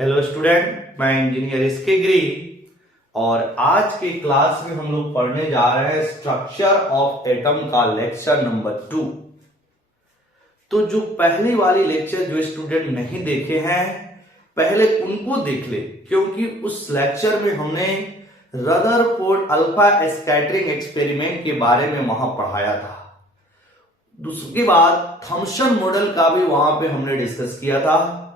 Hello student, मैं engineer SK गिरी और आज के क्लास में हम लोग पढ़ने जा रहे हैं स्ट्रक्चर ऑफ एटम का लेक्चर नंबर 2। तो जो पहली वाली लेक्चर जो स्टूडेंट नहीं देखे हैं पहले उनको देख ले, क्योंकि उस लेक्चर में हमने रदरफोर्ड अल्फा स्कैटरिंग एक्सपेरिमेंट के बारे में वहां पढ़ाया था। उसके बाद थॉमसन मॉडल का भी वहां पे हमने डिस्कस किया था।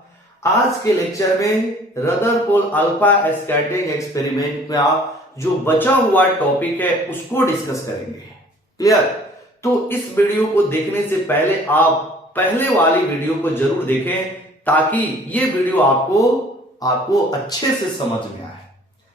आज के लेक्चर में रदरफोर्ड अल्फा स्कैटरिंग एक्सपेरिमेंट का जो बचा हुआ टॉपिक है उसको डिस्कस करेंगे। क्लियर? तो इस वीडियो को देखने से पहले आप पहले वाली वीडियो को जरूर देखें ताकि ये वीडियो आपको अच्छे से समझ में आए,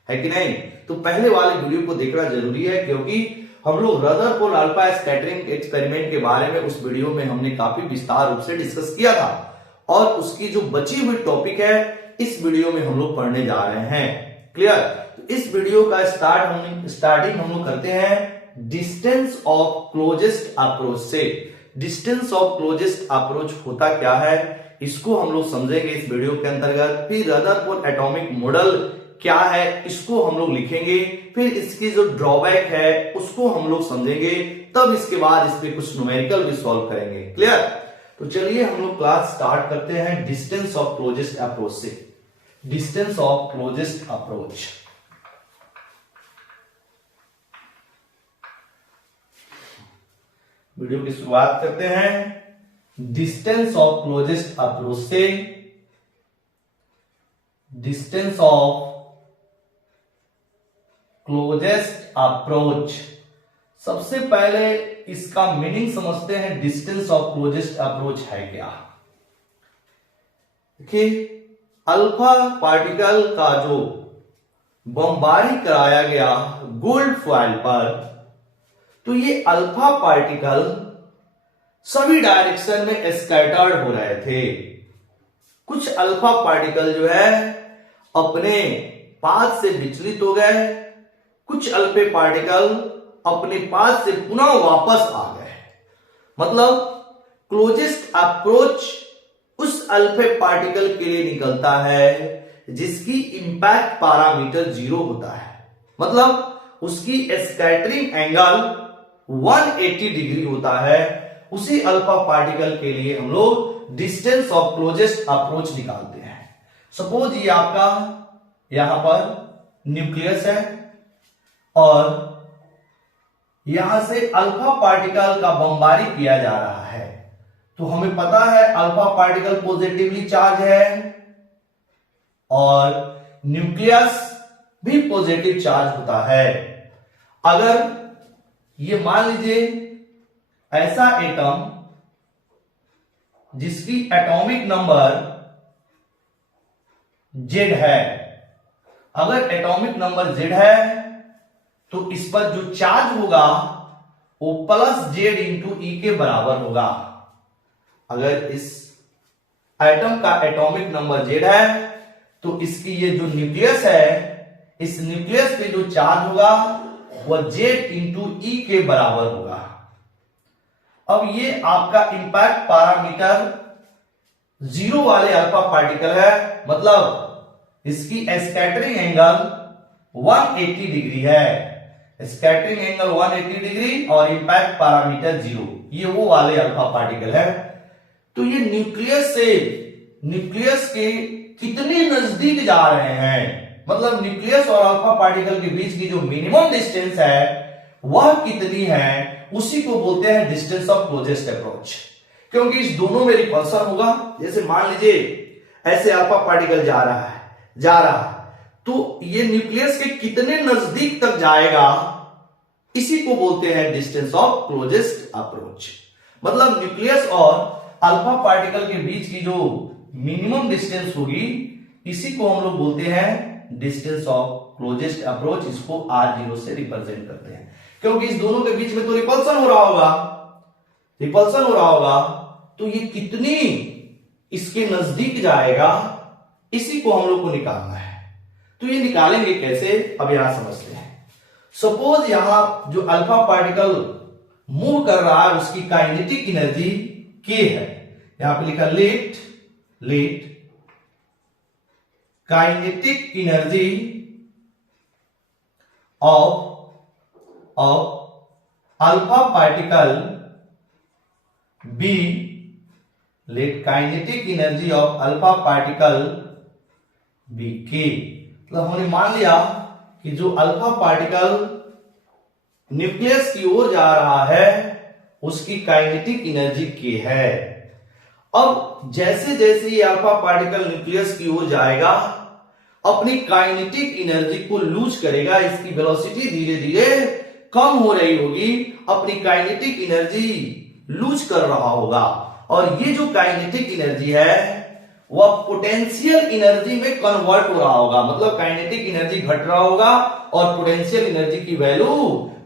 है कि नहीं? तो पहले वाली वीडियो को देखना जरूरी है, क्योंकि हम लोग रदरफोर्ड अल्फा स्कैटरिंग एक्सपेरिमेंट के बारे में उस वीडियो में हमने काफी विस्तार रूप से डिस्कस किया था और उसकी जो बची हुई टॉपिक है इस वीडियो में हम लोग पढ़ने जा रहे हैं। क्लियर? तो इस वीडियो का स्टार्टिंग हम लोग करते हैं डिस्टेंस ऑफ क्लोजेस्ट अप्रोच से। डिस्टेंस ऑफ क्लोजेस्ट अप्रोच होता क्या है इसको हम लोग समझेंगे इस वीडियो के अंतर्गत। फिर रदरफोर्ड एटॉमिक मॉडल क्या है इसको हम लोग लिखेंगे, फिर इसकी जो ड्रॉबैक है उसको हम लोग समझेंगे, तब इसके बाद इस पे कुछ न्यूमेरिकल भी सॉल्व करेंगे। क्लियर? तो चलिए हम लोग क्लास स्टार्ट करते हैं डिस्टेंस ऑफ क्लोजेस्ट अप्रोच से। Distance of closest approach, video की शुरुआत करते हैं डिस्टेंस ऑफ क्लोजेस्ट अप्रोच से। डिस्टेंस ऑफ क्लोजेस्ट अप्रोच, सबसे पहले इसका मीनिंग समझते हैं। डिस्टेंस ऑफ क्लोजेस्ट अप्रोच है क्या? देखिए, अल्फा पार्टिकल का जो बमबारी कराया गया गोल्ड फॉइल पर, तो ये अल्फा पार्टिकल सभी डायरेक्शन में स्कैटर्ड हो रहे थे। कुछ अल्फा पार्टिकल जो है अपने पाथ से विचलित हो गए, कुछ अल्फा पार्टिकल अपने पाथ से पुनः वापस आ गए। मतलब क्लोजेस्ट अप्रोच उस अल्फा पार्टिकल के लिए निकलता है जिसकी इंपैक्ट पैरामीटर 0 होता है। मतलब उसकी स्कैटरिंग एंगल 180 डिग्री होता है। उसी अल्फा पार्टिकल के लिए हम लोग डिस्टेंस ऑफ क्लोजेस्ट अप्रोच निकालते हैं। सपोज ये आपका यहां पर न्यूक्लियस है और यहां से अल्फा पार्टिकल का बमबारी किया जा रहा है, तो हमें पता है अल्फा पार्टिकल पॉजिटिवली चार्ज है और न्यूक्लियस भी पॉजिटिव चार्ज होता है। अगर ये मान लीजिए ऐसा एटम जिसकी एटॉमिक नंबर Z है, अगर एटॉमिक नंबर Z है तो इस पर जो चार्ज होगा वो +Z इंटू E के बराबर होगा। अगर इस एटम का एटॉमिक नंबर Z है तो इसकी ये जो न्यूक्लियस है, इस न्यूक्लियस पे जो चार्ज होगा वह Z इंटू E के बराबर होगा। अब ये आपका इंपैक्ट पैरामीटर 0 वाले अल्फा पार्टिकल है, मतलब इसकी स्कैटरिंग एंगल 180 डिग्री है। स्कैटरिंग एंगल 180 डिग्री और इंपैक्ट पैरामीटर 0, ये वो वाले अल्फा पार्टिकल है। तो ये न्यूक्लियस के कितने नजदीक जा रहे हैं, मतलब न्यूक्लियस और अल्फा पार्टिकल के बीच की जो मिनिमम डिस्टेंस है वह कितनी है, उसी को बोलते हैं डिस्टेंस ऑफ क्लोजेस्ट अप्रोच। क्योंकि इस दोनों में रिपल्सन होगा। जैसे मान लीजिए ऐसे अल्फा पार्टिकल जा रहा है तो ये न्यूक्लियस के कितने नजदीक तक जाएगा, इसी को बोलते हैं डिस्टेंस ऑफ क्लोजेस्ट अप्रोच। मतलब न्यूक्लियस और अल्फा पार्टिकल के बीच की जो मिनिमम डिस्टेंस होगी इसी को हम लोग बोलते हैं डिस्टेंस ऑफ क्लोजेस्ट अप्रोच। इसको R0 से रिप्रेजेंट करते हैं, क्योंकि इस दोनों के बीच में तो रिपल्सन हो रहा होगा, तो ये कितनी इसके नजदीक जाएगा इसी को हम लोग को निकालना है। तो ये निकालेंगे कैसे, अब यहां समझते हैं। सपोज यहां जो अल्फा पार्टिकल मूव कर रहा है उसकी काइनेटिक एनर्जी K है, यहां पे लिखा let kinetic energy of alpha particle B, let kinetic energy of alpha particle B के। मतलब हमने मान लिया कि जो अल्फा पार्टिकल न्यूक्लियस की ओर जा रहा है उसकी काइनेटिक एनर्जी के है। अब जैसे जैसे ये अल्फा पार्टिकल न्यूक्लियस की ओर जाएगा अपनी काइनेटिक एनर्जी को लूज करेगा, इसकी वेलोसिटी धीरे धीरे कम हो रही होगी, अपनी काइनेटिक एनर्जी लूज कर रहा होगा और ये जो काइनेटिक एनर्जी है वह पोटेंशियल एनर्जी में कन्वर्ट हो रहा होगा। मतलब काइनेटिक एनर्जी घट रहा होगा और पोटेंशियल एनर्जी की वैल्यू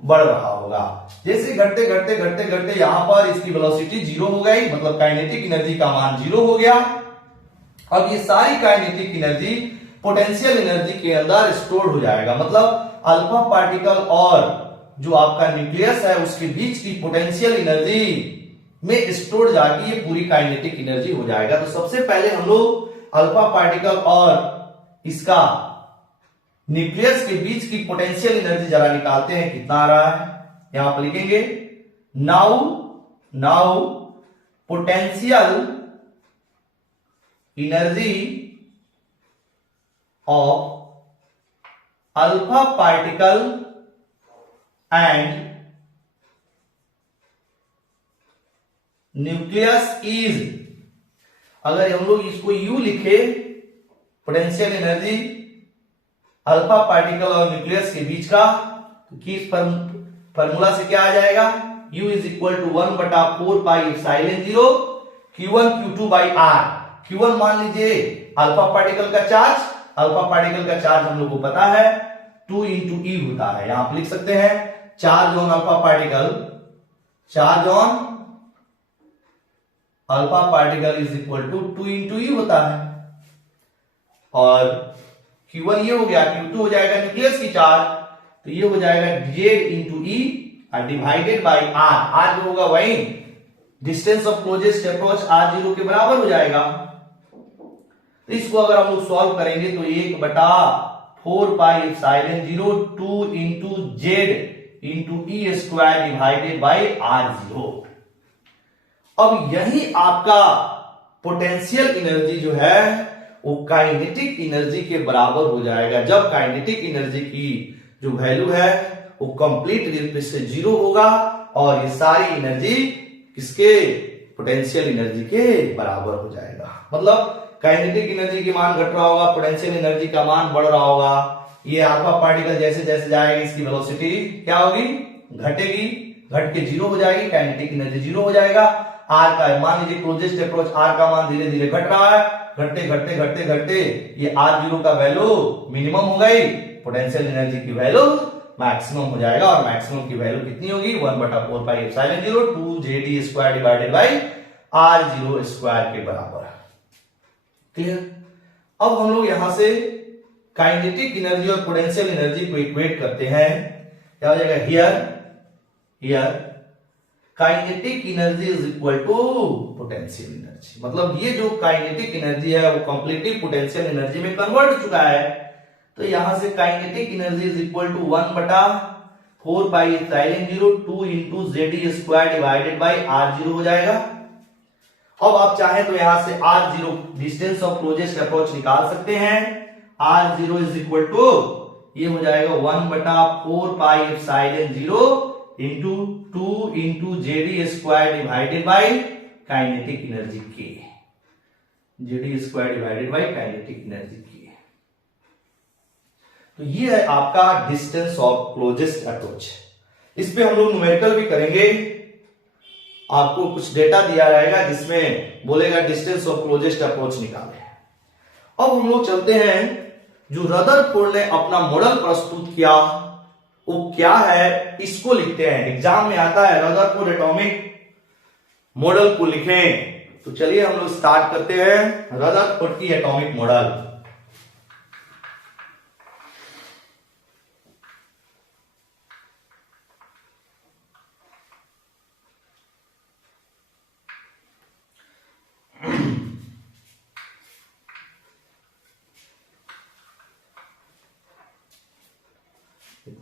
बढ़ रहा होगा। जैसे घटते घटते घटते घटते यहां पर इसकी वेलोसिटी जीरो हो गई, मतलब काइनेटिक एनर्जी का मान जीरो हो गया। अब ये सारी काइनेटिक एनर्जी पोटेंशियल एनर्जी के अंदर स्टोर हो जाएगा। मतलब अल्फा पार्टिकल और जो आपका न्यूक्लियस है उसके बीच की पोटेंशियल एनर्जी में स्टोर जाके ये पूरी काइनेटिक एनर्जी हो जाएगा। तो सबसे पहले हम लोग अल्फा पार्टिकल और इसका न्यूक्लियस के बीच की पोटेंशियल एनर्जी जरा निकालते हैं, कितना आ रहा है यहां पर लिखेंगे। Now potential energy of alpha particle and nucleus is, अगर हम लोग इसको यू लिखे, पोटेंशियल एनर्जी अल्फा पार्टिकल और न्यूक्लियस के बीच का, तो किस फॉर्मूला से क्या आ जाएगा, U is equal to 1/4 pi epsilon 0 Q1 Q2 by R। Q1 मान लीजिए अल्फा पार्टिकल का चार्ज, अल्फा पार्टिकल का चार्ज हम लोग को पता है 2 into E होता है। यहां आप लिख सकते हैं charge on alpha particle, charge on alpha particle is equal to 2 into E होता है। और Q1 ये हो गया, Q2 हो जाएगा न्यूक्लियस की चार्ज, तो ये हो जाएगा Z into E divided by R। R जो होगा वही distance of closest approach R0 के बराबर हो जाएगा। तो इसको अगर हम लोग सॉल्व करेंगे तो 1/4 pi epsilon 0 2 into Z into E square divided by R0। अब यही आपका पोटेंशियल एनर्जी जो है वो काइनेटिक एनर्जी के बराबर हो जाएगा। जब काइनेटिक एनर्जी की जो वैल्यू है वो कंप्लीट रूप से जीरो होगा और ये सारी एनर्जी किसके, पोटेंशियल एनर्जी के बराबर हो जाएगा। मतलब काइनेटिक एनर्जी की मान घट रहा होगा, पोटेंशियल एनर्जी का मान बढ़ रहा होगा। ये अल्फा पार्टिकल जैसे जैसे जाएगा इसकी वेलोसिटी क्या होगी, घटेगी, घट के जीरो हो जाएगी, काइनेटिक एनर्जी जीरो हो जाएगा। आर का मान लीजिए क्लोजेस्ट अप्रोच आर का मान धीरे धीरे घट रहा है, घटते घटते घटते घटते ये R0 का वैल्यू मिनिमम हो गई, पोटेंशियल एनर्जी की वैल्यू मैक्सिमम हो जाएगा और मैक्सिमम की वैल्यू कितनी होगी 1/4 pi epsilon 0 2ZD square divided by R0 square के बराबर। क्लियर। अब हम लोग यहां से काइनेटिक एनर्जी और पोटेंशियल एनर्जी को इक्वेट करते हैं, क्या हो जाएगा, here kinetic energy is equal to potential energy. मतलब ये जो काइनेटिक एनर्जी है वो कंप्लीटली पोटेंशियल एनर्जी में कन्वर्ट हो चुका है। तो यहां से kinetic energy is equal to 1/4 pi epsilon 0 2 into ZD square divided by R0 हो जाएगा। अब आप चाहें तो यहां से R0 distance of closest approach निकाल सकते हैं। R0 इज इक्वल टू ये हो जाएगा 1/4 pi epsilon 0 into 2 into ZD square divided by kinetic energy के, ZD square divided by kinetic energy के। तो ये है आपका डिस्टेंस ऑफ क्लोजेस्ट अप्रोच। इस पे हम लोग न्यूमेरिकल भी करेंगे। आपको कुछ डेटा दिया जाएगा जिसमें बोलेगा डिस्टेंस ऑफ क्लोजेस्ट अप्रोच निकाले। अब हम लोग चलते हैं, जो रदरफोर्ड ने अपना मॉडल प्रस्तुत किया वो क्या है, इसको लिखते हैं। एग्जाम में आता है रदरफोर्ड एटॉमिक मॉडल को लिखें। तो चलिए हम लोग स्टार्ट करते हैं रदरफोर्ड की एटॉमिक मॉडल।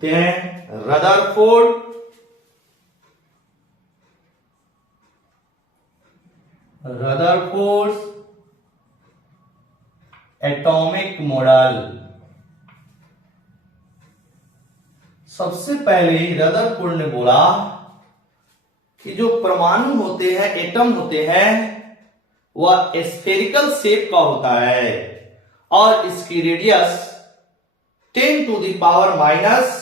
लिखते हैं रदरफोर्ड एटॉमिक मॉडल। सबसे पहले रदरफोर्ड ने बोला कि जो परमाणु होते हैं, एटम होते हैं, वह स्फेरिकल शेप का होता है और इसकी radius 10 to the power minus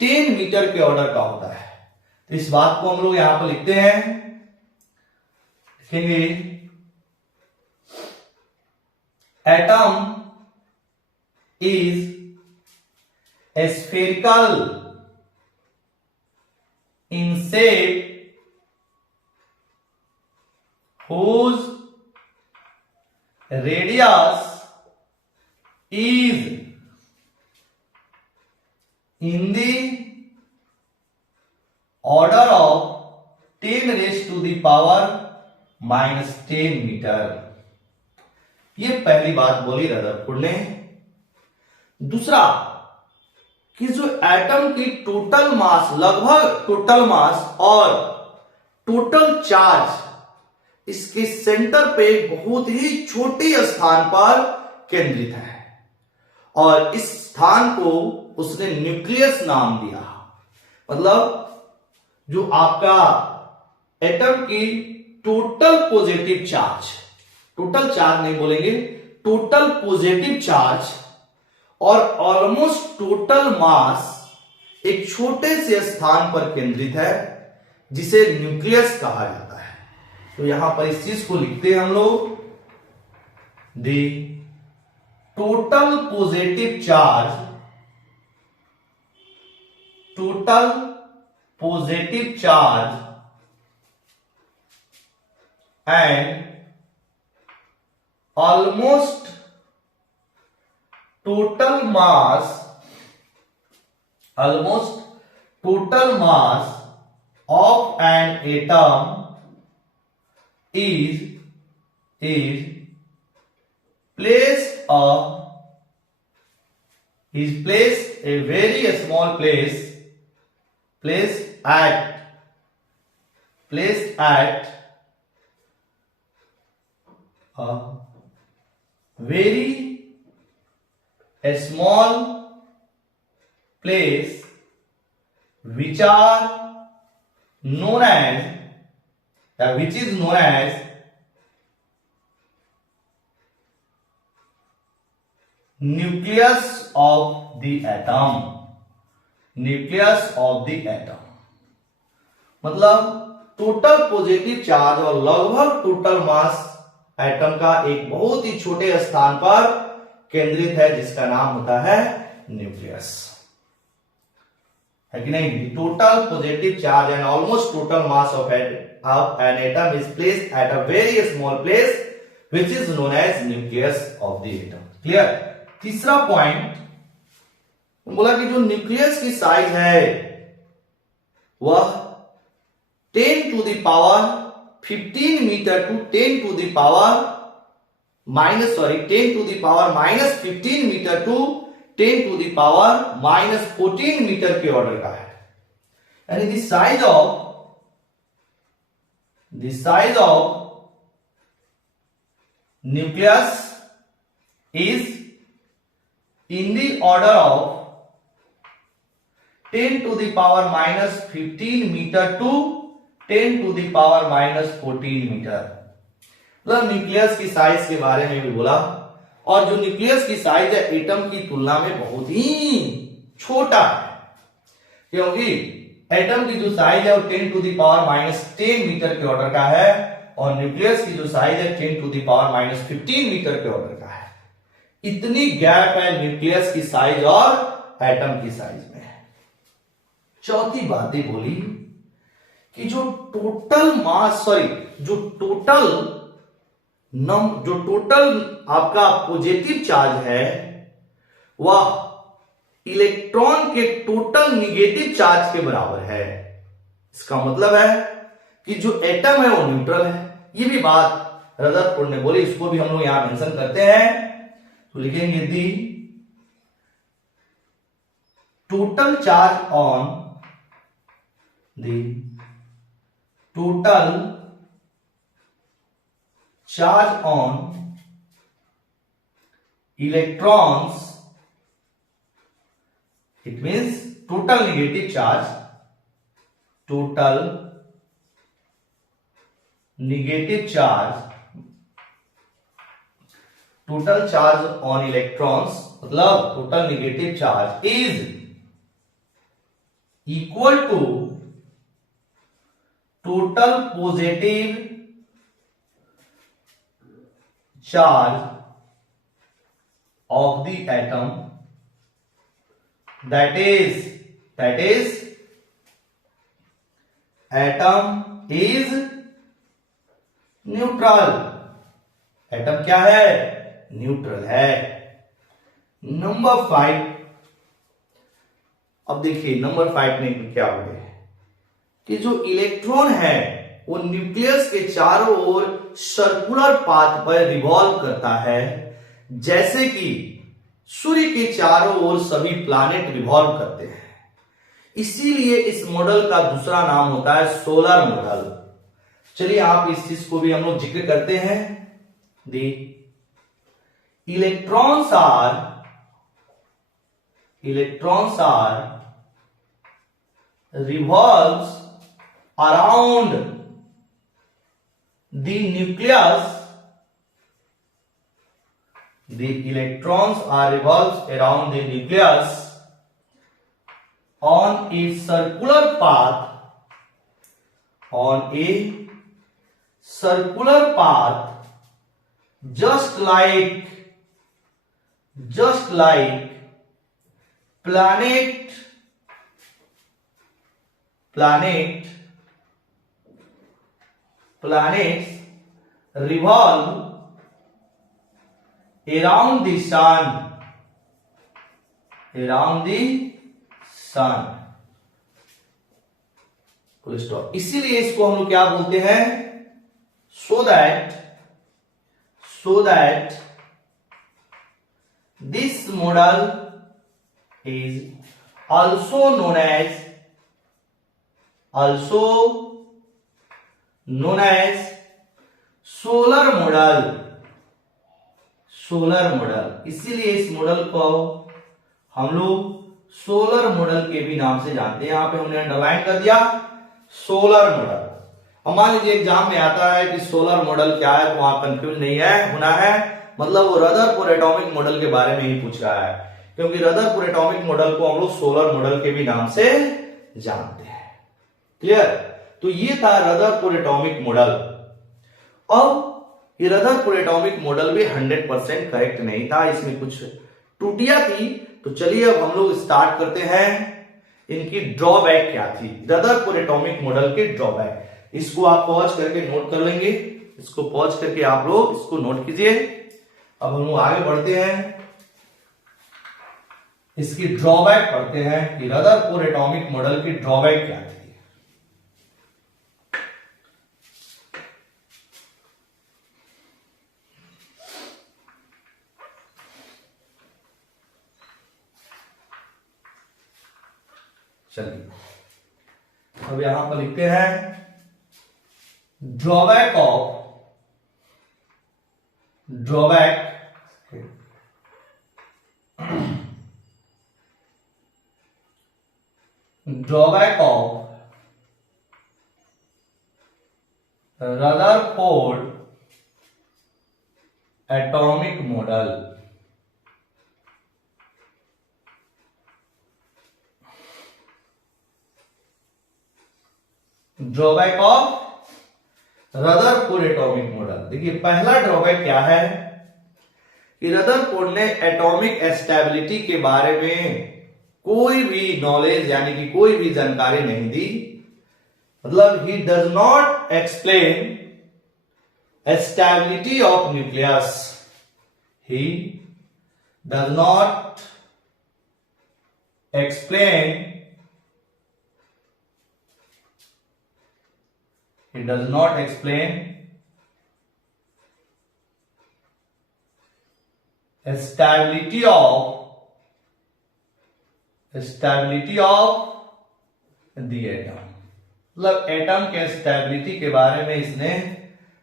10 metre के ऑर्डर का होता है। तो इस बात को हम लोग यहां पर लिखते हैं, लिखेंगे atom is spherical in shape whose radius is in the order of 10 raised to the power minus 10 metre. ये पहली बात बोली रदरफोर्ड ने। दूसरा कि जो एटम की टोटल मास, लगभग टोटल मास और टोटल चार्ज इसके सेंटर पे बहुत ही छोटे स्थान पर केंद्रित है और इस स्थान को उसने न्यूक्लियस नाम दिया। मतलब जो आपका एटम की total positive charge, total charge नहीं बोलेंगे, टोटल पॉजिटिव चार्ज और ऑलमोस्ट टोटल मास एक छोटे से स्थान पर केंद्रित है जिसे न्यूक्लियस कहा जाता है। तो यहां पर इस चीज को लिखते हैं हम लोग, the total positive charge, total positive charge and almost total mass, almost total mass of an atom is placed a very small placed at a very a small place which is known as nucleus of the atom, nucleus of the atom। मतलब total positive charge और लगभग total mass atom का एक बहुत ही छोटे स्थान पर केंद्रित है जिसका नाम होता है न्यूक्लियस, है कि नहीं। Total positive charge and almost total mass of an atom is placed at a very small place which is known as nucleus of the atom. Clear. तीसरा पॉइंट बोला कि जो न्यूक्लियस की साइज है वह 10 to the power 15 metre to 10 to the power -10 to the power -15 metre to 10 to the power -14 metre के order का है। यानी the size of nucleus is in the order of 10 to the power -15 metre to 10 to the power -14 metre. मतलब nucleus की size के बारे में भी बोला, और जो न्यूक्लियस की साइज है एटम की तुलना में बहुत ही छोटा है, क्योंकि एटम की जो साइज है वो 10 टू द पावर -10 मीटर के ऑर्डर का है और न्यूक्लियस की जो साइज है 10 टू द पावर -15 मीटर के ऑर्डर का है। इतनी गैप है न्यूक्लियस की साइज और एटम की साइज में। चौथी बात ये बोली कि जो टोटल मास, जो टोटल आपका पॉजिटिव चार्ज है वह इलेक्ट्रॉन के टोटल निगेटिव चार्ज के बराबर है। इसका मतलब है कि जो एटम है वो न्यूट्रल है। ये भी बात रदरफोर्ड ने बोली, इसको भी हम लोग यहां मेंशन करते हैं। तो लिखेंगे दी total charge on the total charge on electrons, it means total negative charge, total negative charge, total charge on electrons मतलब total negative charge is equal to total positive charge of the atom, that is atom is neutral, atom क्या है, neutral है। Number 5, अब देखिए number 5 में क्या हो गया कि जो इलेक्ट्रॉन है वो न्यूक्लियस के चारों ओर सर्कुलर पाथ पर रिवॉल्व करता है, जैसे कि सूर्य के चारों ओर सभी प्लैनेट रिवॉल्व करते हैं। इसीलिए इस मॉडल का दूसरा नाम होता है सोलर मॉडल। चलिए आप इस चीज को भी हम लोग जिक्र करते हैं। The electrons are revolves around the nucleus. The electrons are revolves around the nucleus on a circular path, on a circular path, just like planets revolve around the sun, full stop. इसीलिए इसको हम लोग क्या बोलते हैं, so that this model is also known as solar model. इसीलिए इस model को हम लोग सोलर मॉडल के भी नाम से जानते हैं। यहां पे हमने अंडरलाइन कर दिया सोलर मॉडल। अब मान लीजिए एग्जाम में आता है कि सोलर मॉडल क्या है, तो वहां कंफ्यूज नहीं है होना है, मतलब वो रदरफोर्ड एटॉमिक मॉडल के बारे में ही पूछ रहा है, क्योंकि रदरफोर्ड एटॉमिक मॉडल को हम लोग सोलर मॉडल के भी नाम से जानते हैं। क्लियर? तो ये था रदरफोर्ड एटॉमिक मॉडल। अब ये रदरफोर्ड एटॉमिक मॉडल भी 100% करेक्ट नहीं था, इसमें कुछ त्रुटियां थी। तो चलिए अब हम लोग स्टार्ट करते हैं, इनकी ड्रॉबैक क्या थी, रदरफोर्ड एटॉमिक मॉडल के ड्रॉबैक। इसको आप पॉज करके नोट कर लेंगे, इसको पॉज करके आप लोग इसको नोट कीजिए। अब हम लोग आगे बढ़ते हैं, इसकी ड्रॉबैक पढ़ते हैं कि रदरफोर्ड एटॉमिक मॉडल की ड्रॉबैक क्या थी। चलिए अब यहां पर लिखते हैं drawback of Rutherford atomic model. Drawback of Rutherford atomic model. देखिए पहला ड्रॉबैक क्या है कि रदरफोर्ड ने एटॉमिक स्टेबिलिटी के बारे में कोई भी नॉलेज यानी कि कोई भी जानकारी नहीं दी। मतलब he does not explain stability of nucleus, he does not explain He does not explain stability of stability of the atom, मतलब एटम के स्टेबिलिटी के बारे में इसने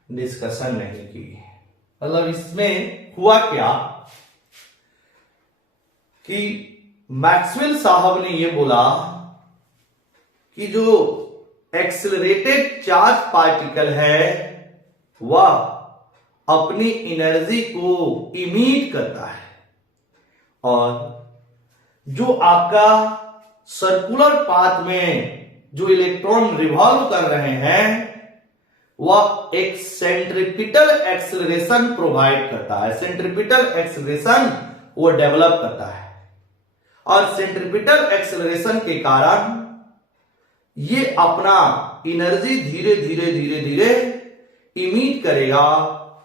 डिस्कशन नहीं की। मतलब इसमें हुआ क्या कि मैक्सवेल साहब ने यह बोला कि जो एक्सेलरेटेड चार्ज पार्टिकल है वह अपनी एनर्जी को इमिट करता है, और जो आपका सर्कुलर पाथ में जो इलेक्ट्रॉन रिवॉल्व कर रहे हैं वह एक सेंट्रीपिटल एक्सेलरेशन प्रोवाइड करता है, सेंट्रीपिटल एक्सेलरेशन वो डेवलप करता है, और सेंट्रीपिटल एक्सेलरेशन के कारण ये अपना एनर्जी धीरे धीरे धीरे धीरे इमिट करेगा,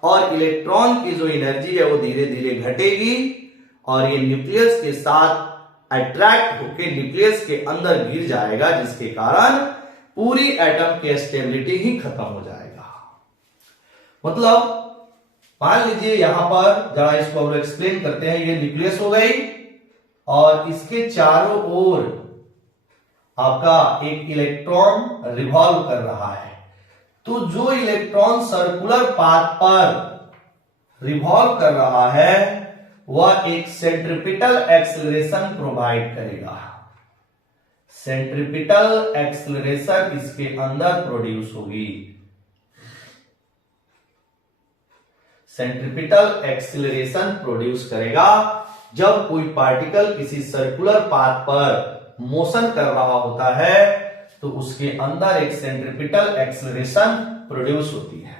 और इलेक्ट्रॉन की जो एनर्जी है वो धीरे धीरे घटेगी, और ये न्यूक्लियस के साथ अट्रैक्ट होकर न्यूक्लियस के अंदर गिर जाएगा, जिसके कारण पूरी एटम की स्टेबिलिटी ही खत्म हो जाएगा। मतलब मान लीजिए यहां पर जरा इसको हम लोग एक्सप्लेन करते हैं। ये न्यूक्लियस हो गई और इसके चारों ओर आपका एक इलेक्ट्रॉन रिवॉल्व कर रहा है। तो जो इलेक्ट्रॉन सर्कुलर पाथ पर रिवॉल्व कर रहा है वह एक सेंट्रीपिटल एक्सेलरेशन प्रोवाइड करेगा। सेंट्रीपिटल एक्सेलरेशन इसके अंदर प्रोड्यूस होगी। सेंट्रीपिटल एक्सेलरेशन प्रोड्यूस करेगा जब कोई पार्टिकल किसी सर्कुलर पाथ पर मोशन कर रहा होता है तो उसके अंदर एक सेंट्रीपिटल एक्सेलरेशन प्रोड्यूस होती है।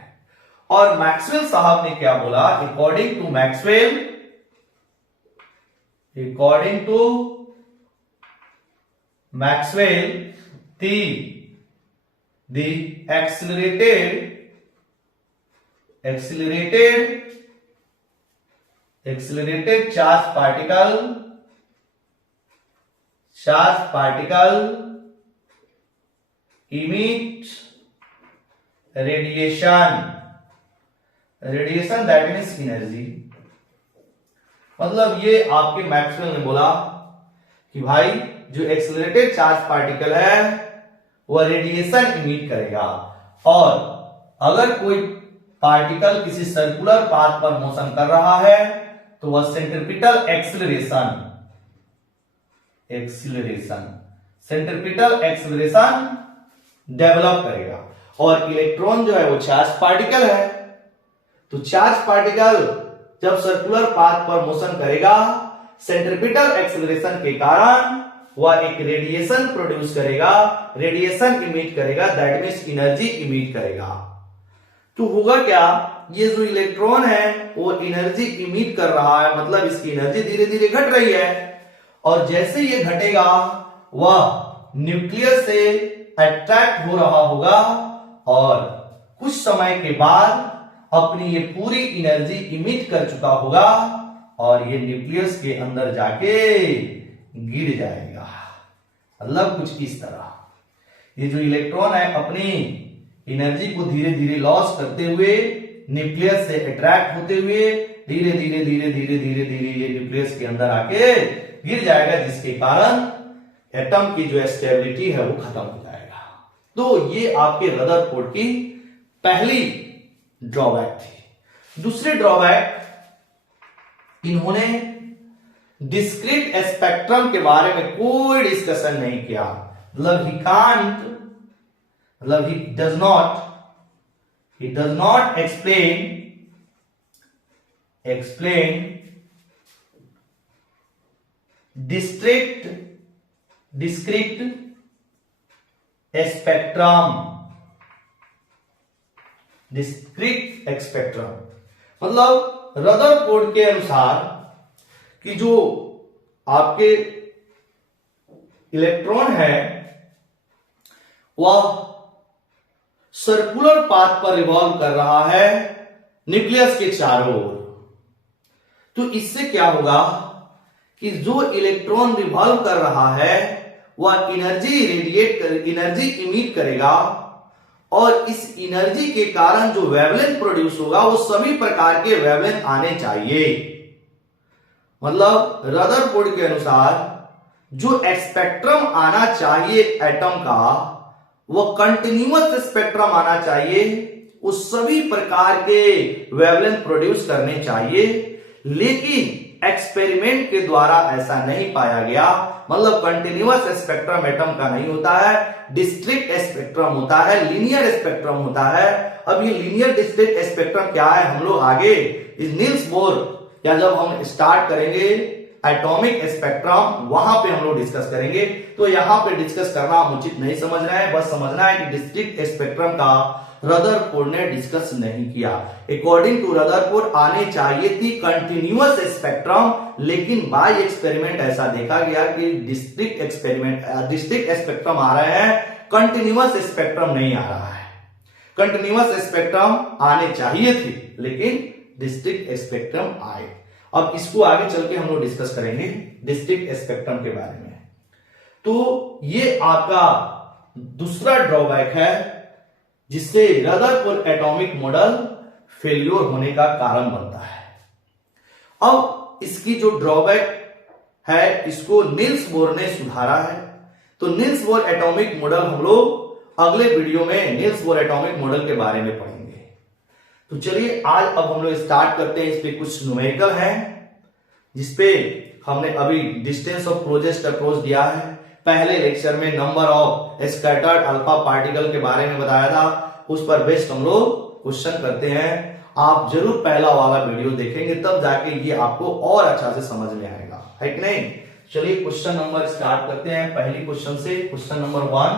और मैक्सवेल साहब ने क्या बोला, according to Maxwell, according to Maxwell, the accelerated charge particle emit radiation that means energy। मतलब ये आपके मैक्सवेल ने बोला कि भाई जो एक्सेलरेटेड चार्ज पार्टिकल है वह रेडिएशन इमिट करेगा, और अगर कोई पार्टिकल किसी सर्कुलर पाथ पर मोशन कर रहा है तो वह सेंट्रीपिटल एक्सेलरेशन डेवलप करेगा। और इलेक्ट्रॉन जो है वो चार्ज पार्टिकल है, तो चार्ज पार्टिकल जब सर्कुलर पाथ पर मोशन करेगा सेंट्रीपिटल एक्सेलरेशन के कारण वह एक रेडिएशन प्रोड्यूस करेगा, रेडिएशन इमिट करेगा, दैट मींस एनर्जी इमिट करेगा। तो होगा क्या, ये जो इलेक्ट्रॉन है वो एनर्जी इमिट कर रहा है, मतलब इसकी एनर्जी धीरे धीरे घट रही है, और जैसे ये घटेगा वह न्यूक्लियस से अट्रैक्ट हो रहा होगा, और कुछ समय के बाद अपनी ये पूरी एनर्जी इमिट कर चुका होगा और ये न्यूक्लियस के अंदर जाके गिर जाएगा। मतलब कुछ इस तरह ये जो इलेक्ट्रॉन है अपनी एनर्जी को धीरे धीरे लॉस करते हुए न्यूक्लियस से अट्रैक्ट होते हुए धीरे धीरे धीरे धीरे धीरे धीरे ये न्यूक्लियस के अंदर आके गिर जाएगा, जिसके कारण एटम की जो स्टेबिलिटी है वो खत्म हो जाएगा। तो ये आपके रदरफोर्ड की पहली ड्रॉबैक थी। दूसरी ड्रॉबैक, इन्होंने डिस्क्रीट स्पेक्ट्रम के बारे में कोई डिस्कशन नहीं किया। मतलब he does not explain discrete spectrum. मतलब रदरफोर्ड के अनुसार कि जो आपके इलेक्ट्रॉन है वह सर्कुलर पाथ पर रिवॉल्व कर रहा है न्यूक्लियस के चारों ओर। तो इससे क्या होगा कि जो इलेक्ट्रॉन रिवॉल्व कर रहा है वह एनर्जी इमिट करेगा, और इस एनर्जी के कारण जो वेवलेंथ प्रोड्यूस होगा वो सभी प्रकार के वेवलेंथ आने चाहिए। मतलब रदरफोर्ड के अनुसार जो स्पेक्ट्रम आना चाहिए एटम का वो कंटिन्यूअस स्पेक्ट्रम आना चाहिए, उस सभी प्रकार के वेवलेंथ प्रोड्यूस करने चाहिए, लेकिन एक्सपेरिमेंट के द्वारा ऐसा नहीं पाया गया। मतलब कंटिन्यूअस स्पेक्ट्रम एटम का नहीं होता है, डिस्क्रीट स्पेक्ट्रम होता है, लीनियर स्पेक्ट्रम होता है। अब ये लीनियर डिस्क्रीट स्पेक्ट्रम क्या है, हम लोग आगे इस नील्स बोर या जब हम स्टार्ट करेंगे एटॉमिक स्पेक्ट्रम वहां पे हम लोग डिस्कस करेंगे। तो यहां पे डिस्कस करना हम उचित नहीं समझ रहे हैं, बस समझना है कि डिस्क्रीट स्पेक्ट्रम का रदरफोर्ड ने डिस्कस नहीं किया। अकॉर्डिंग टू रदरफोर्ड आने चाहिए थी कंटिन्यूअस स्पेक्ट्रम, लेकिन बाय एक्सपेरिमेंट ऐसा देखा गया कि डिस्क्रीट स्पेक्ट्रम आ रहे हैं, कंटिन्यूअस स्पेक्ट्रम नहीं आ रहा है। कंटिन्यूअस स्पेक्ट्रम आने चाहिए थे लेकिन डिस्क्रीट स्पेक्ट्रम आए। अब इसको आगे चल के हम लोग डिस्कस करेंगे डिस्क्रीट स्पेक्ट्रम के बारे में। तो ये आपका दूसरा ड्रॉबैक है जिससे रदरफोर्ड एटॉमिक मॉडल फेल्योर होने का कारण बनता है। अब इसकी जो ड्रॉबैक है इसको नील्स बोर ने सुधारा है। तो नील्स बोर एटॉमिक मॉडल हम लोग अगले वीडियो में नील्स बोर एटॉमिक मॉडल के बारे में पढ़ेंगे। तो चलिए आज अब हम लोग स्टार्ट करते हैं। इस पे कुछ न्यूमेरिकल है जिसपे हमने अभी डिस्टेंस ऑफ क्लोजेस्ट अप्रोच दिया है। पहले लेक्चर में number of scattered alpha particle के बारे में बताया था, उस पर बेस्ड हम लोग क्वेश्चन करते हैं। आप जरूर पहला वाला वीडियो देखेंगे तब जाके ये आपको और अच्छा से समझ में आएगा, है कि नहीं। चलिए क्वेश्चन नंबर स्टार्ट करते हैं पहली क्वेश्चन से। क्वेश्चन नंबर 1,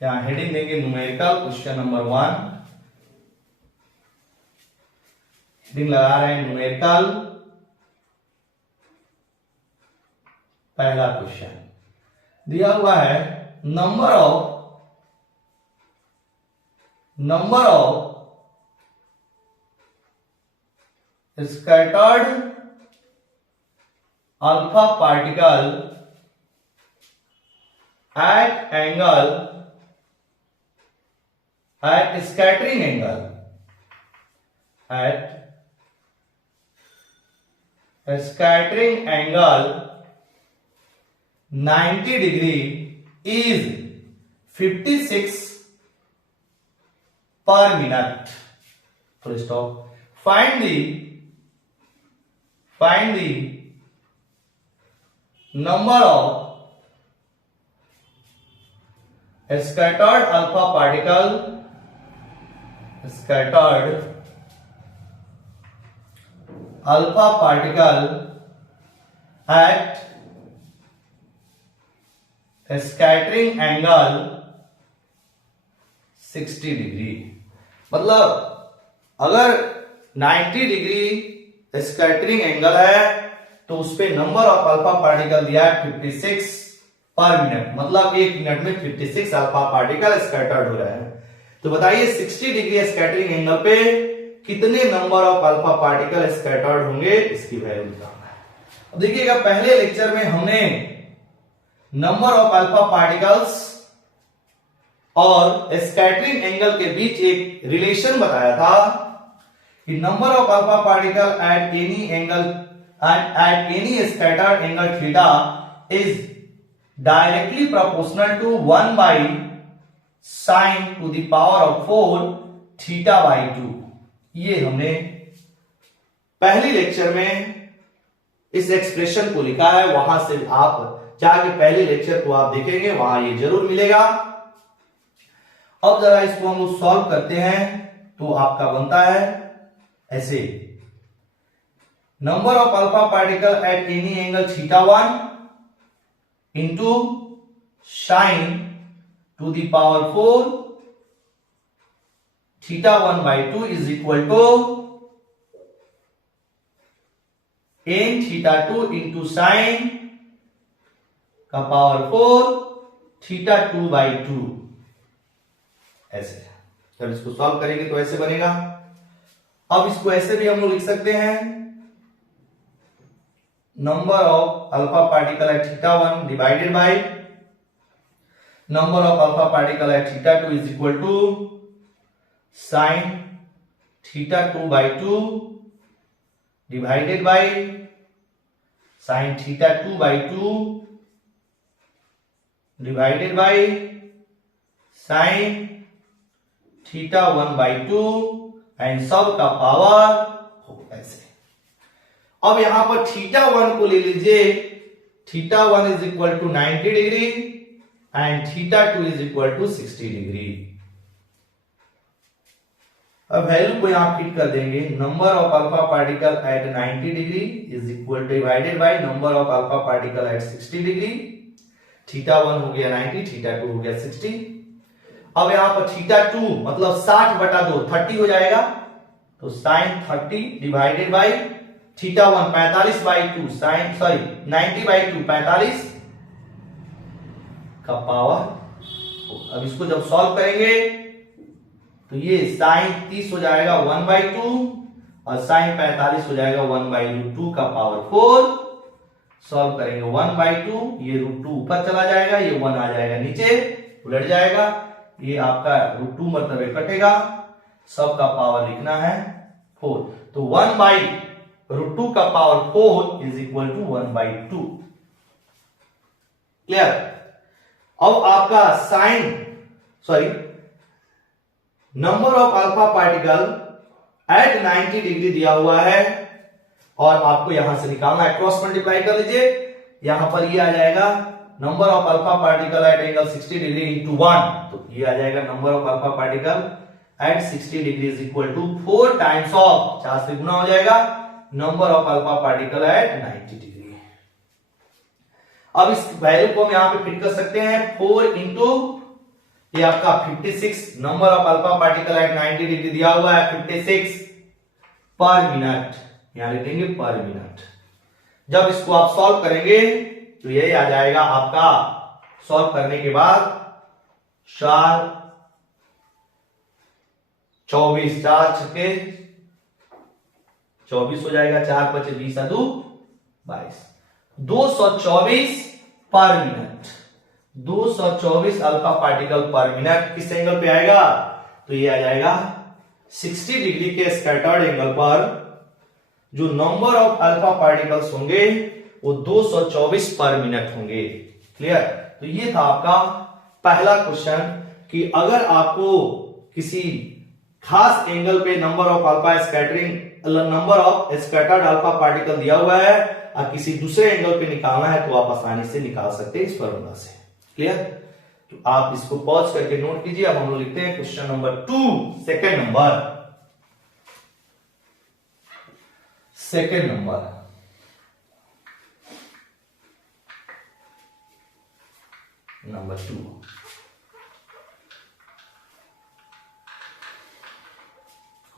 यहां हेडिंग देंगे न्यूमेरिकल। क्वेश्चन नंबर 1 हेडिंग लगा रहे हैं न्यूमेरिकल। पहला क्वेश्चन दिया हुआ है number of scattered alpha particle at scattering angle a scattering angle 90 degree is 56 per minute. Full stop. Find the number of scattered alpha particle at a scattering angle 60 degree. मतलब अगर 90 degree scattering angle है तो उस पे number of alpha particle दिया है 56 पर minute. मतलब एक मिनट में 56 अल्फा पार्टिकल स्कैटर्ड हो रहे हैं। तो बताइए 60 डिग्री स्कैटरिंग एंगल पे कितने number of alpha particle scattered होंगे, इसकी वैल्यू निकालना है। अब देखिएगा पहले लेक्चर में हमने नंबर ऑफ अल्फा पार्टिकल्स और स्कैटरिंग एंगल के बीच एक रिलेशन बताया था कि number of alpha particle at any scattered angle theta is directly proportional to 1 sin to the power of 4 theta by 2। ये हमने पहली लेक्चर में इस एक्सप्रेशन को लिखा है, वहां से आप जाके पहले लेक्चर को आप देखेंगे, वहां ये जरूर मिलेगा। अब जरा इसको हम लोग सॉल्व करते हैं तो आपका बनता है ऐसे, number of alpha particle at any angle theta 1 into sine to the power 4 theta 1 by 2 is equal to n theta 2 into sine का पावर 4 थीटा 2 बाई 2। ऐसे जब इसको सॉल्व करेंगे तो ऐसे बनेगा। अब इसको ऐसे भी हम लोग लिख सकते हैं, number of alpha particle at theta 1 divided by number of alpha particle at theta 2 is equal to sine theta 2/2 divided by sine theta 2/2 divided by sine theta 1/2 and सब का पावर ऐसे। अब यहां पर थीटा 1 को ले लीजिए, theta 1 is equal to 90 degree and theta 2 is equal to 60 degree. अब वैल्यू को यहां फिट कर देंगे, number of alpha particle at 90 degree is equal to divided by number of alpha particle at 60 degree. Theta 1 हो गया 90, theta 2 हो गया 60। अब यहां पर थीटा 2 मतलब 60/2 30 हो जाएगा, तो sine 30 divided by theta 1 45/2 sine 90/2 45 का पावर। अब इसको जब सॉल्व करेंगे तो ये साइन 30 हो जाएगा 1/2 और साइन 45 हो जाएगा 1/2 का पावर 4। सॉल्व करेंगे 1/2, ये √2 ऊपर चला जाएगा, ये 1 आ जाएगा नीचे, उलट जाएगा, ये आपका √2 मतलब कटेगा, सब का पावर लिखना है 4। तो 1/√2 का power 4 is equal to 1/2। Clear? अब आपका number of alpha particle at 90 degree दिया हुआ है और आपको यहां से निकालना है, क्रॉस मल्टीप्लाई कर लीजिए, यहां पर ये आ जाएगा number of alpha particle at angle 60 degree into 1, तो ये आ जाएगा number of alpha particle at 60 degree is equal to 4 times of 4 से गुना हो जाएगा number of alpha particle at 90 degree. अब इस वैल्यू को हम यहां पे फिट कर सकते हैं, 4 इंटू ये आपका 56 number of alpha particle at 90 degree दिया हुआ है 56 पर मिनट, यहां लिख देंगे पर मिनट। जब इसको आप सॉल्व करेंगे तो ये आ जाएगा आपका, सॉल्व करने के बाद 4 24 4 छक्के 24 हो जाएगा, 4 × 5 20 × 2 22 224 पर मिनट, 224 अल्फा पार्टिकल पर मिनट किस एंगल पे आएगा, तो ये आ जाएगा 60 डिग्री के स्कैटर्ड एंगल पर जो नंबर ऑफ अल्फा पार्टिकल्स होंगे वो 224 पर मिनट होंगे। क्लियर? तो ये था आपका पहला क्वेश्चन कि अगर आपको किसी खास एंगल पे number of scattered alpha particle दिया हुआ है और किसी दूसरे एंगल पे निकालना है तो आप आसानी से निकाल सकते हैं इस फॉर्मूला से। क्लियर? तो आप इसको पॉज करके नोट कीजिए। अब हम लोग लिखते हैं question number 2, second number 2।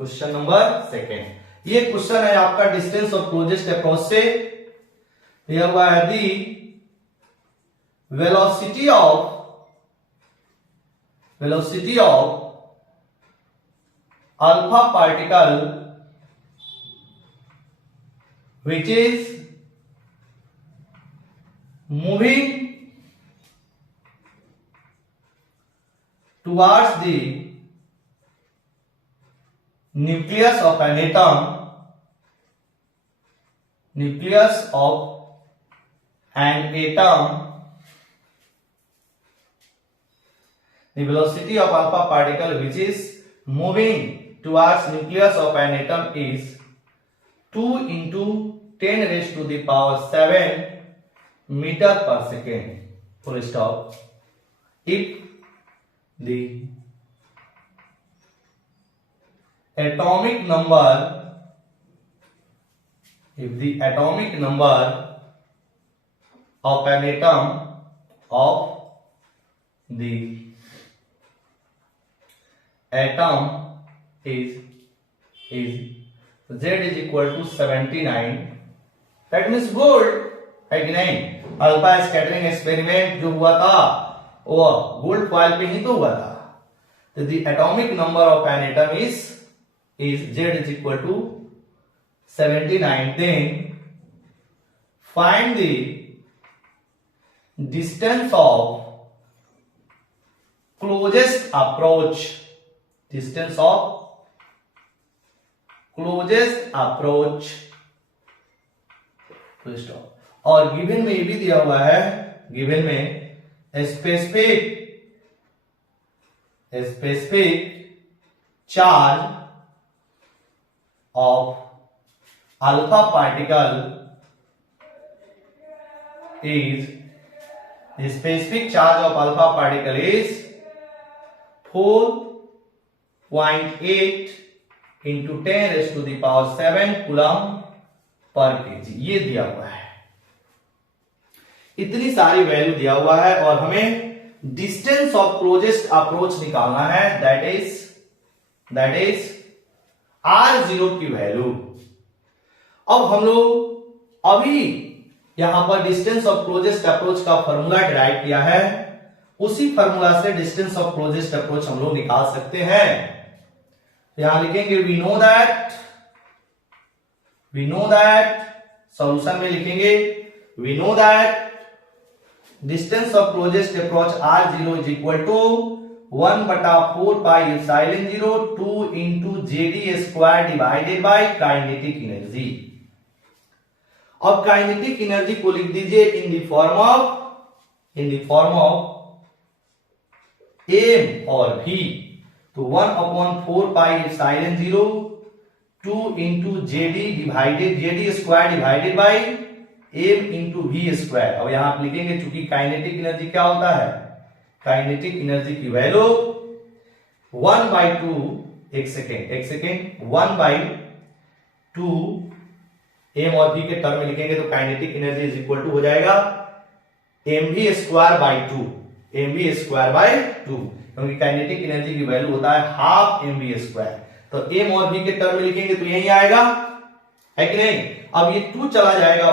Question number second, ये क्वेश्चन है आपका डिस्टेंस ऑफ क्लोजेस्ट अप्रोच से दिया हुआ है, the velocity of alpha particle which is moving towards the nucleus of an atom, the velocity of alpha particle which is moving towards nucleus of an atom is 2 into 10 raised to the power 7 meter per second. Full stop. If the atomic number of an atom is Z is equal to 79, that means gold है कि नहीं? Alpha scattering experiment जो हुआ था वो gold foil पे ही तो हुआ था। तो the atomic number of an atom is Z is equal to 79, then find the distance of closest approach distance of closest approach to stop. और गिवन में ये भी दिया हुआ है, गिवन में specific charge of alpha particle is the specific charge of alpha particle is 4.8 into 10 raised to the power 7 coulomb per KG. ये दिया हुआ है, इतनी सारी वैल्यू दिया हुआ है और हमें डिस्टेंस ऑफ क्लोजेस्ट अप्रोच निकालना है, दैट इज R0 की वैल्यू। अब हम लोग अभी यहां पर डिस्टेंस ऑफ क्लोजेस्ट अप्रोच का फॉर्मूला डिराइव किया है, उसी फॉर्मूला से डिस्टेंस ऑफ क्लोजेस्ट अप्रोच हम लोग निकाल सकते हैं। यहां लिखेंगे वी नो दैट सॉल्यूशन में लिखेंगे we know that distance of closest approach R0 is equal to 1/4 pi epsilon 0 2 into Z D square divided by kinetic energy. अब काइनेटिक एनर्जी को लिख दीजिए in the form of m और v। तो 1/4 pi epsilon 0 2 into Z D square divided by m into we square. अब यहां आप लिखेंगे चूंकि काइनेटिक एनर्जी क्या होता है, काइनेटिक एनर्जी की वैल्यू 1/2 एक सेकेंड 1/2 m और v के टर्म में लिखेंगे तो kinetic energy is equal to हो जाएगा mv स्क्वायर बाई 2, क्योंकि काइनेटिक एनर्जी की वैल्यू होता है हाफ mv स्क्वायर। तो m और v के टर्म में लिखेंगे तो यही आएगा, है कि नहीं। अब ये 2 चला जाएगा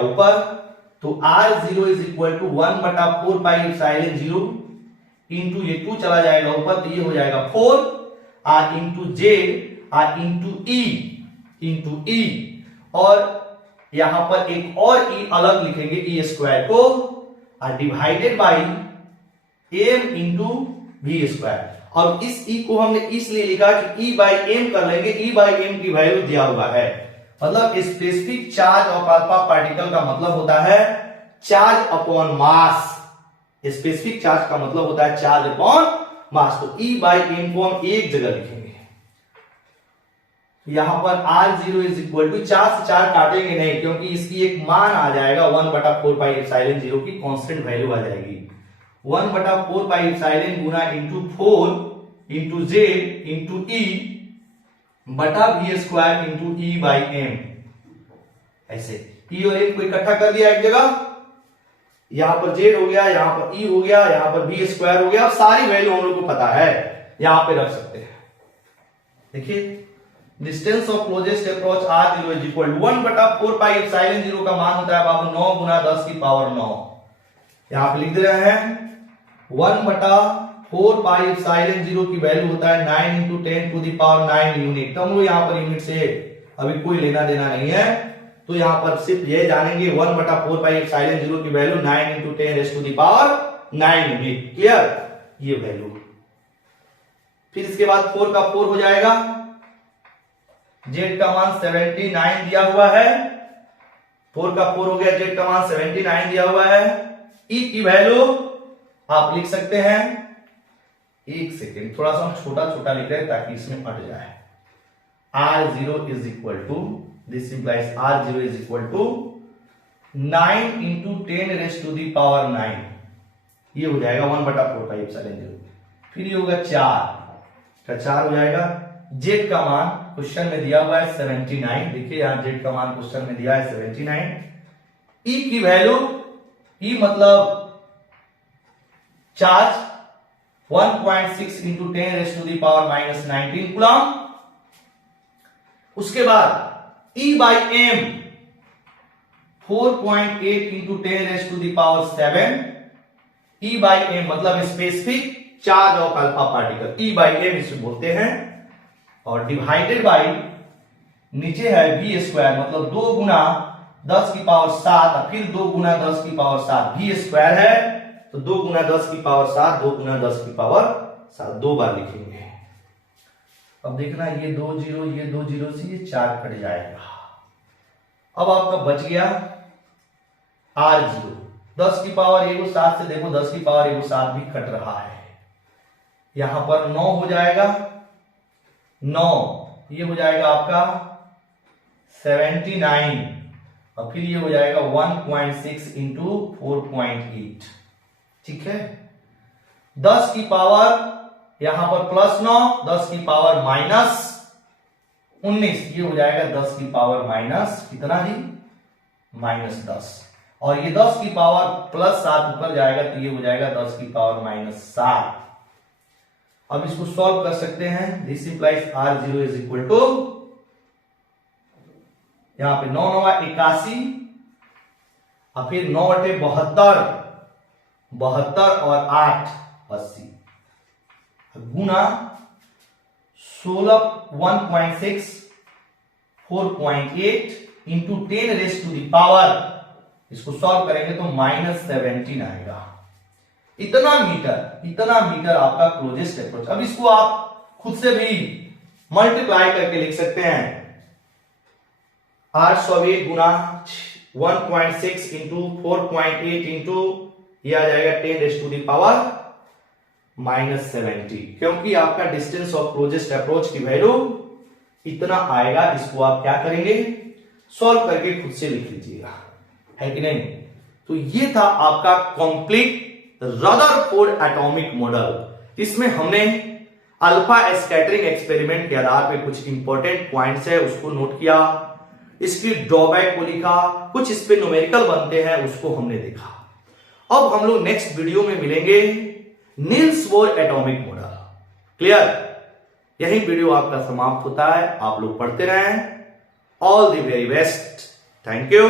ऊपर, तो R0 is equal to 1/4 pi epsilon 0 into ये 2 चला जाएगा ऊपर, तो ये हो जाएगा 4 r into Z r into E और यहां पर एक और ई अलग लिखेंगे ई स्क्वायर को divided by m into we square. और इस ई को हमने इसलिए लिखा कि ई बाई एम कर लेंगे, ई बाई एम की वैल्यू दिया हुआ है, मतलब specific charge of alpha particle का मतलब होता है charge upon mass. Specific charge का मतलब होता है चार्ज अपॉन मास। तो ई बाई एम को हम एक जगह लिखेंगे, यहां पर R0 इज इक्वल टू 4 से 4 काटेंगे नहीं, क्योंकि इसकी एक मान आ जाएगा 1/4 पाई एप्सिलॉन 0 की कांस्टेंट वैल्यू आ जाएगी। 1/4 पाई एप्सिलॉन गुना into 4 into Z into E बटा v square into E by M. ऐसे ई और एम को इकट्ठा कर दिया एक जगह, यहां पर जेड हो गया, यहां पर ई हो गया, यहां पर वी स्क्वायर हो गया। अब सारी वैल्यू हम लोग को पता है, यहां पे रख सकते हैं। देखिए distance of closest approach R0 is equal to 1/4 pi epsilon 0 का मान होता है बाबू 9 गुना 10 की पावर 9। यहां पे लिख दे रहे हैं 1/4 पाई एप्सिलॉन 0 की वैल्यू होता है 9 into 10 to the power 9 unit. तो हम लोग यहां पर यूनिट से अभी कोई लेना देना नहीं है, तो यहां पर सिर्फ ये जानेंगे 1/4 पाई एप्सिलॉन 0 की value 9 into 10 raise to the power 9 unit. Clear, ये वैल्यू। फिर इसके बाद 4 का 4 हो जाएगा, जेड का मान 79 दिया हुआ है, 4 का 4 हो गया, जेड का मान 79 दिया हुआ है। ई की वैल्यू आप लिख सकते हैं, एक सेकेंड थोड़ा सा हम छोटा छोटा लिख रहे हैं ताकि इसमें अट जाए। R0 is equal to, this implies R0 is equal to 9 into 10 raise to the power 9, ये हो जाएगा 1/4 पाई एप्सिलॉन 0। फिर ये होगा 4 हो जाएगा। जेड का मान क्वेश्चन में दिया हुआ है 79, देखिए यहां जेड का मान क्वेश्चन में दिया है 79। ई की वैल्यू, ई मतलब charge 1.6 into 10 raise to the power -19 coulomb. उसके बाद E by M 4.8 into 10 raise to the power 7। E by M मतलब specific charge of alpha particle, E by M इसे बोलते हैं। और डिवाइडेड बाई नीचे है वी स्क्वायर मतलब 2 गुना 10 की पावर 7, फिर 2 गुना 10 की पावर 7, वी स्क्वायर है तो 2 गुना 10 की पावर 7, 2 गुना 10 की पावर 7 2 बार लिखेंगे। अब देखना ये 2 0 ये 2 0 से ये 4 कट जाएगा। अब आपका बच गया R0। 10 की पावर एगो 7 से देखो 10 की पावर एगो 7 भी कट रहा है। यहां पर 9 हो जाएगा, 9 ये हो जाएगा आपका 79 और फिर ये हो जाएगा 1.6 इंटू 4.8। ठीक है। 10 की पावर यहां पर +9, 10 की पावर -19 ये हो जाएगा 10 की पावर माइनस कितना जी -10 और ये 10 की पावर +7 ऊपर जाएगा तो ये हो जाएगा 10 की पावर -7। अब इसको सॉल्व कर सकते हैं। This implies R0 is equal to यहां पे 9 9 81 और फिर 9 बटे 72 72 और 8 80 गुना 16 1.6 4.8 into 10 raise to the power, इसको सॉल्व करेंगे तो -17 आएगा। इतना मीटर आपका क्लोजेस्ट अप्रोच। अब इसको आप खुद से भी मल्टीप्लाई करके लिख सकते हैं। 800 गुना 1.6 इंटू 4.8 इंटू ये आ जाएगा 10 रेज टू द पावर -70, क्योंकि आपका डिस्टेंस ऑफ क्लोजेस्ट अप्रोच की वैल्यू इतना आएगा। इसको आप क्या करेंगे सॉल्व करके खुद से लिख लीजिएगा, है कि नहीं। तो ये था आपका कंप्लीट रदरफोर्ड एटॉमिक मॉडल। इसमें हमने अल्फा स्कैटरिंग एक्सपेरिमेंट के आधार पे कुछ इंपॉर्टेंट पॉइंट्स है उसको नोट किया, इसकी ड्रॉबैक को लिखा, कुछ इस पे न्यूमेरिकल बनते हैं उसको हमने देखा। अब हम लोग नेक्स्ट वीडियो में मिलेंगे Niels Bohr atomic model. Clear. यही वीडियो आपका समाप्त होता है। आप लोग पढ़ते रहें। All the very best. Thank you.